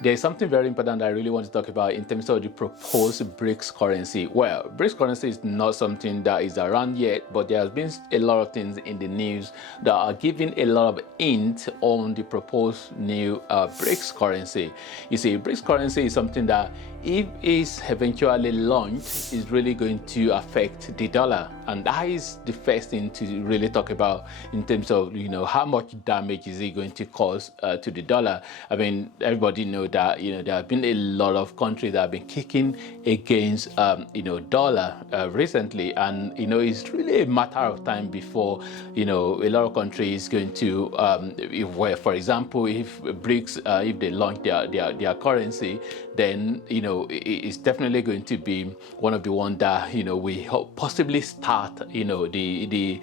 there's something very important that I really want to talk about in terms of the proposed BRICS currency. Well, BRICS currency is not something that is around yet, but there has been a lot of things in the news that are giving a lot of hint on the proposed new BRICS currency. You see, BRICS currency is something that, if it's eventually launched, is really going to affect the dollar, and that is the first thing to really talk about in terms of, you know, how much damage is it going to cause to the dollar. I mean, everybody know that, you know, there have been a lot of countries that have been kicking against you know, dollar recently, and you know, it's really a matter of time before, you know, a lot of countries going to where, for example, if BRICS if they launch their currency, then, you know, it's definitely going to be one of the ones that, you know, we possibly start, you know, the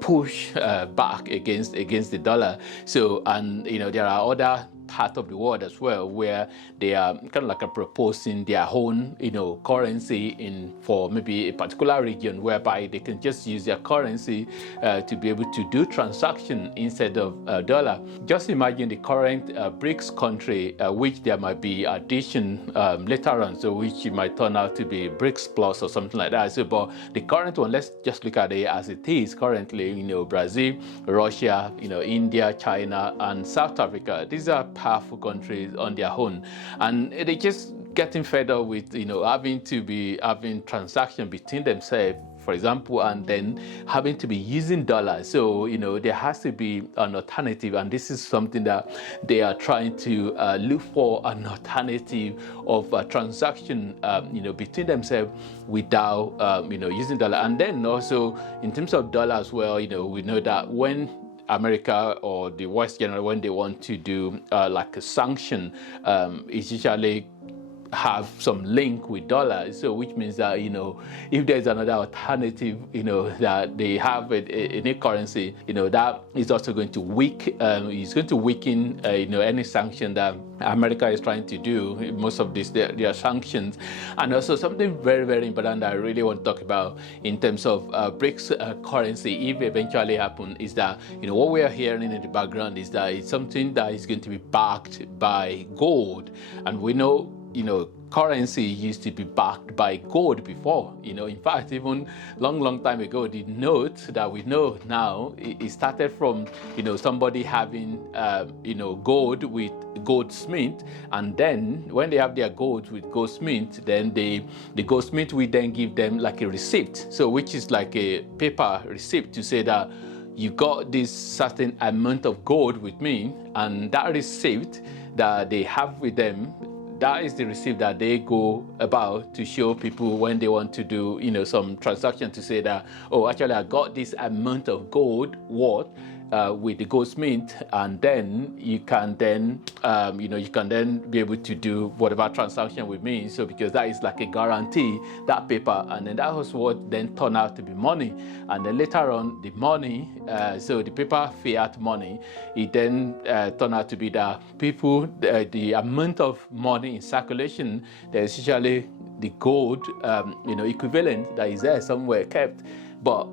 push back against the dollar. So, and you know, there are other part of the world as well where they are kind of like proposing their own, you know, currency for maybe a particular region, whereby they can just use their currency to be able to do transaction instead of dollar. Just imagine the current BRICS country, which there might be addition later on, so which it might turn out to be BRICS Plus or something like that. So, but the current one, let's just look at it as it is currently. You know, Brazil, Russia, you know, India, China, and South Africa. These are powerful countries on their own, and they just getting fed up with, you know, having transaction between themselves, for example, and then having to be using dollars. So, you know, there has to be an alternative, and this is something that they are trying to look for, an alternative of transaction, you know, between themselves without, you know, using dollar. And then also in terms of dollar as well, you know, we know that when America or the West generally, when they want to do like a sanction, it's usually have some link with dollars. So which means that, you know, if there's another alternative, you know, that they have in a currency, you know, that is also going to it's going to weaken you know, any sanction that America is trying to do, most of these their sanctions. And also something very, very important that I really want to talk about in terms of BRICS currency, if eventually happen, is that, you know, what we are hearing in the background is that it's something that is going to be backed by gold. And we know, you know, currency used to be backed by gold before. You know, in fact, even long time ago, the note that we know now, it started from, you know, somebody having you know, gold with goldsmith, and then when they have their gold with goldsmith, then the goldsmith will then give them like a receipt, so which is like a paper receipt to say that you got this certain amount of gold with me, and that receipt that they have with them, that is the receipt that they go about to show people when they want to do, you know, some transaction, to say that, oh, actually I got this amount of gold worth with the goldsmith, and then you can then you know, you can then be able to do whatever transaction with me. So because that is like a guarantee, that paper, and then that was what then turned out to be money. And then later on, the money, so the paper fiat money, it then turned out to be that people, the amount of money in circulation, there's usually the gold you know, equivalent that is there somewhere kept. But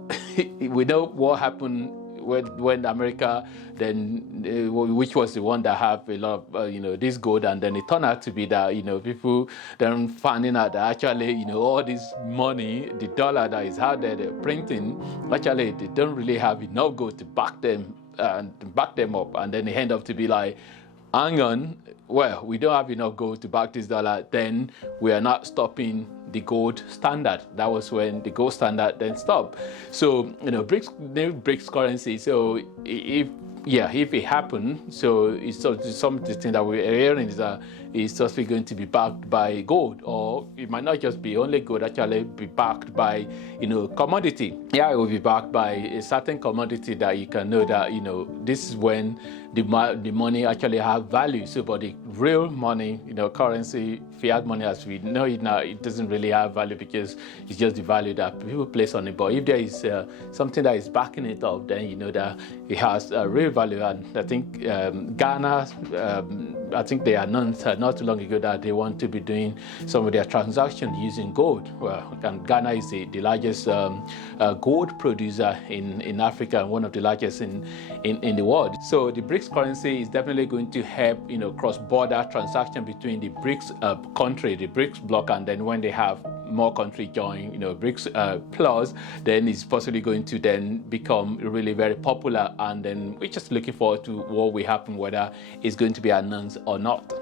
we know what happened when America then, which was the one that have a lot of, you know, this gold, and then it turned out to be that, you know, people then finding out that actually, you know, all this money, the dollar that is out there, they're printing, actually they don't really have enough gold to back them up, and then they end up to be like, hang on, well, we don't have enough gold to back this dollar, then we are not stopping the gold standard. That was when the gold standard then stopped. So, you know, BRICS currency, so if it happened, so it's some of the thing that we're hearing is that it's just going to be backed by gold, or it might not just be only gold, actually be backed by, you know, commodity. Yeah, it will be backed by a certain commodity that you can know that, you know, this is when the money actually have value. So, but the real money, you know, currency, fiat money as we know it now, it doesn't really have value because it's just the value that people place on it. But if there is something that is backing it up, then you know that it has real value. And I think Ghana, I think they announced not too long ago that they want to be doing some of their transactions using gold. Well, and Ghana is the largest gold producer in Africa and one of the largest in the world. So the BRICS currency is definitely going to help, cross-border transaction between the BRICS country, the BRICS bloc, and then when they have more countries join, BRICS plus, then it's possibly going to then become really very popular. And then we're just looking forward to what will happen, whether it's going to be announced or not.